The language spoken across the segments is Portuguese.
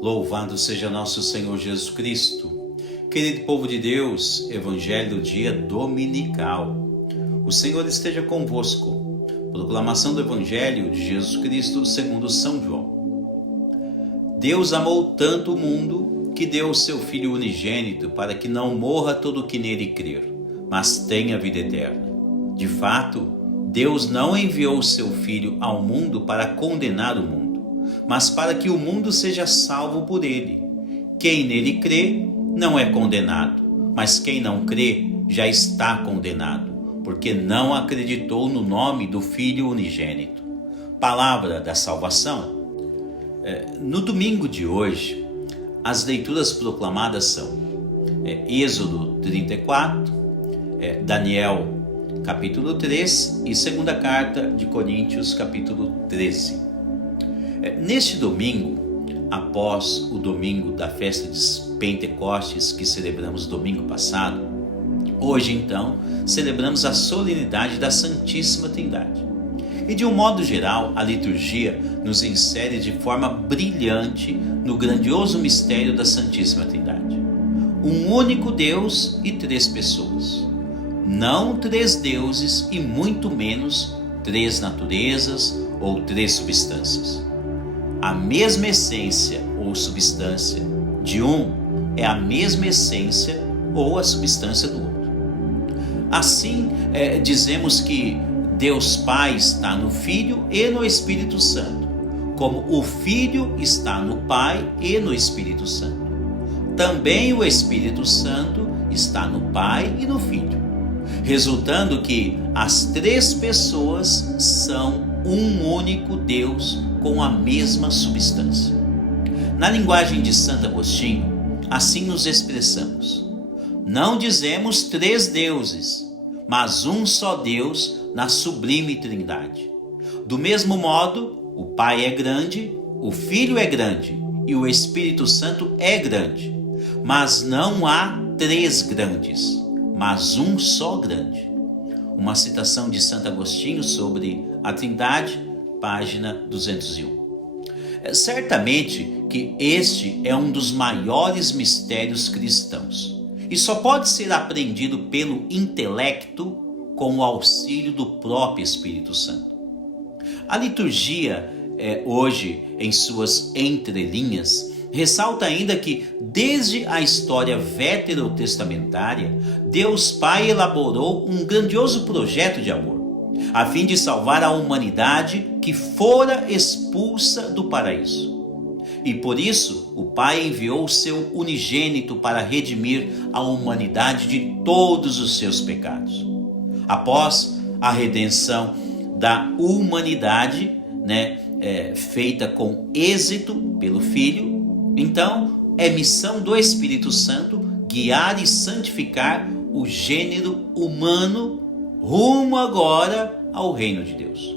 Louvado seja nosso Senhor Jesus Cristo. Querido povo de Deus, Evangelho do dia dominical. O Senhor esteja convosco. Proclamação do Evangelho de Jesus Cristo segundo São João. Deus amou tanto o mundo que deu o seu Filho unigênito para que não morra todo o que nele crer, mas tenha vida eterna. De fato, Deus não enviou o seu Filho ao mundo para condenar o mundo, mas para que o mundo seja salvo por ele. Quem nele crê não é condenado, mas quem não crê já está condenado, porque não acreditou no nome do Filho unigênito. Palavra da salvação. No domingo de hoje, as leituras proclamadas são Êxodo 34, Daniel capítulo 3 e segunda carta de Coríntios capítulo 13. Neste domingo, após o domingo da festa de Pentecostes que celebramos domingo passado, hoje então celebramos a solenidade da Santíssima Trindade. E de um modo geral, a liturgia nos insere de forma brilhante no grandioso mistério da Santíssima Trindade. Um único Deus e três pessoas. Não três deuses e muito menos três naturezas ou três substâncias. A mesma essência ou substância de um é a mesma essência ou a substância do outro. Assim, dizemos que Deus Pai está no Filho e no Espírito Santo, como o Filho está no Pai e no Espírito Santo. Também o Espírito Santo está no Pai e no Filho, resultando que as três pessoas são um único Deus com a mesma substância. Na linguagem de Santo Agostinho, assim nos expressamos: não dizemos três deuses, mas um só Deus na sublime Trindade. Do mesmo modo, o Pai é grande, o Filho é grande e o Espírito Santo é grande, mas não há três grandes, mas um só grande. Uma citação de Santo Agostinho sobre a Trindade, página 201. Certamente que este é um dos maiores mistérios cristãos e só pode ser aprendido pelo intelecto com o auxílio do próprio Espírito Santo. A liturgia, hoje, em suas entrelinhas, ressalta ainda que, desde a história veterotestamentária, Deus Pai elaborou um grandioso projeto de amor, a fim de salvar a humanidade que fora expulsa do paraíso. E por isso, o Pai enviou o seu unigênito para redimir a humanidade de todos os seus pecados. Após a redenção da humanidade, feita com êxito pelo Filho, então é missão do Espírito Santo guiar e santificar o gênero humano rumo agora ao reino de Deus.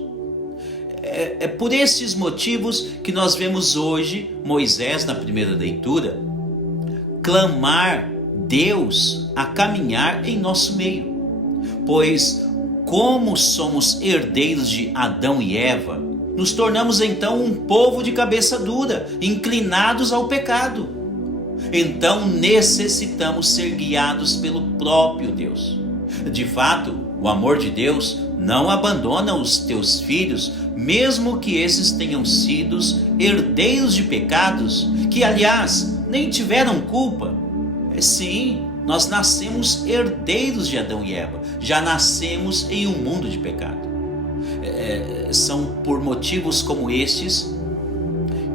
É por estes motivos que nós vemos hoje Moisés, na primeira leitura, clamar Deus a caminhar em nosso meio. Pois, como somos herdeiros de Adão e Eva, nos tornamos então um povo de cabeça dura, inclinados ao pecado. Então necessitamos ser guiados pelo próprio Deus. De fato, o amor de Deus não abandona os teus filhos, mesmo que esses tenham sido herdeiros de pecados, que aliás nem tiveram culpa. Sim, nós nascemos herdeiros de Adão e Eva, já nascemos em um mundo de pecado. São por motivos como estes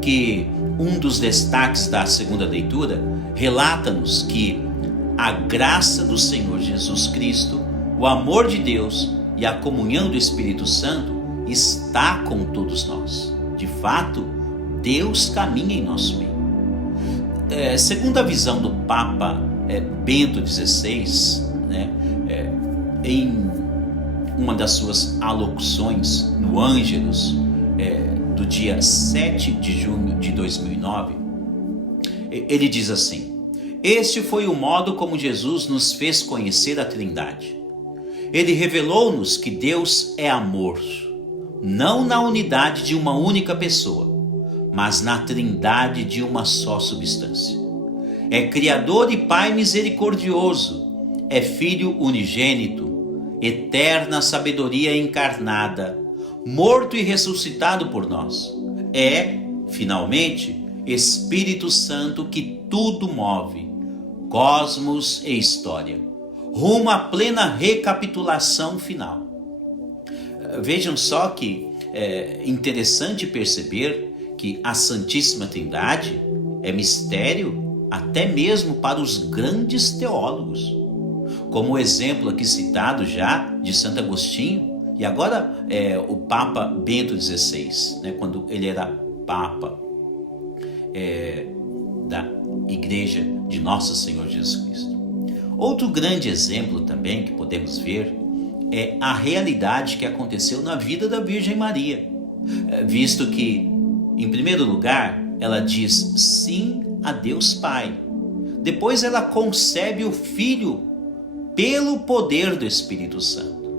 que um dos destaques da segunda leitura relata-nos que a graça do Senhor Jesus Cristo, o amor de Deus e a comunhão do Espírito Santo está com todos nós. De fato, Deus caminha em nosso meio. Segundo a visão do Papa Bento XVI, em uma das suas alocuções no Ângelus, do dia 7 de junho de 2009, ele diz assim: este foi o modo como Jesus nos fez conhecer a Trindade. Ele revelou-nos que Deus é amor, não na unidade de uma única pessoa, mas na trindade de uma só substância. É Criador e Pai misericordioso, é Filho unigênito, eterna sabedoria encarnada, morto e ressuscitado por nós. É, finalmente, Espírito Santo que tudo move, cosmos e história, rumo à plena recapitulação final. Vejam só que é interessante perceber que a Santíssima Trindade é mistério até mesmo para os grandes teólogos. Como o exemplo aqui citado já de Santo Agostinho, e agora o Papa Bento XVI, quando ele era Papa da Igreja de Nosso Senhor Jesus Cristo. Outro grande exemplo também que podemos ver é a realidade que aconteceu na vida da Virgem Maria, visto que, em primeiro lugar, ela diz sim a Deus Pai. Depois ela concebe o Filho pelo poder do Espírito Santo.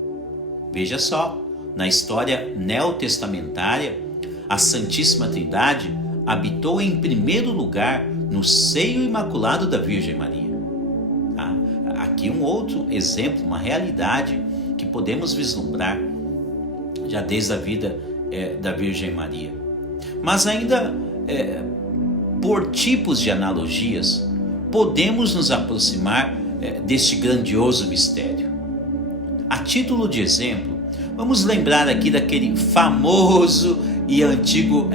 Veja só, na história neotestamentária, a Santíssima Trindade habitou em primeiro lugar no seio imaculado da Virgem Maria. Aqui um outro exemplo, uma realidade que podemos vislumbrar já desde a vida da Virgem Maria. Mas ainda por tipos de analogias, podemos nos aproximar deste grandioso mistério. A título de exemplo, vamos lembrar aqui daquele famoso e antigo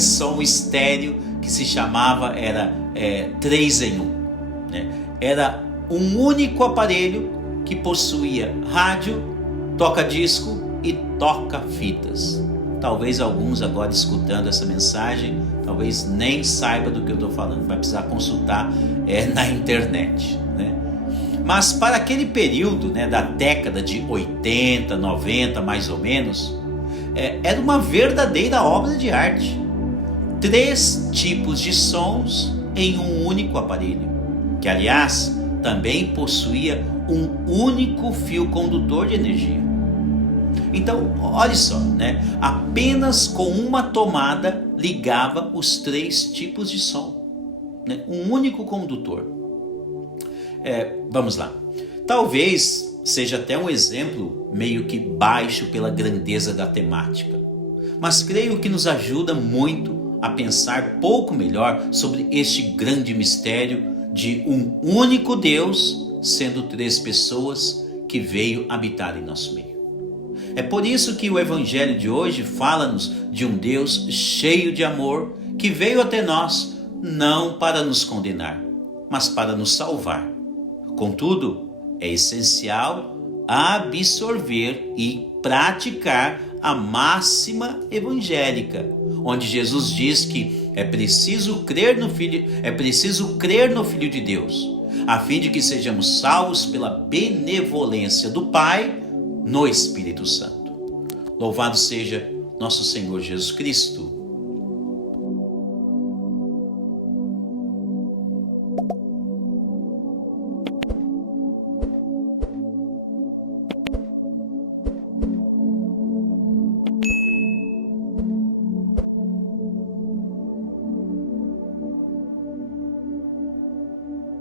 som estéreo que se chamava 3 em 1. Era um único aparelho que possuía rádio, toca-disco e toca-fitas. Talvez alguns agora escutando essa mensagem, talvez nem saiba do que eu estou falando, vai precisar consultar na internet. Mas para aquele período da década de 80, 90 mais ou menos, era uma verdadeira obra de arte. 3 tipos de sons em um único aparelho, que aliás também possuía um único fio condutor de energia. Então, olha só, apenas com uma tomada ligava os 3 tipos de som, um único condutor. Vamos lá. Talvez seja até um exemplo meio que baixo pela grandeza da temática, mas creio que nos ajuda muito a pensar pouco melhor sobre este grande mistério de um único Deus, sendo 3 pessoas que veio habitar em nosso meio. É por isso que o Evangelho de hoje fala-nos de um Deus cheio de amor que veio até nós não para nos condenar, mas para nos salvar. Contudo, é essencial absorver e praticar a máxima evangélica, onde Jesus diz que é preciso crer no Filho de Deus, a fim de que sejamos salvos pela benevolência do Pai no Espírito Santo. Louvado seja nosso Senhor Jesus Cristo.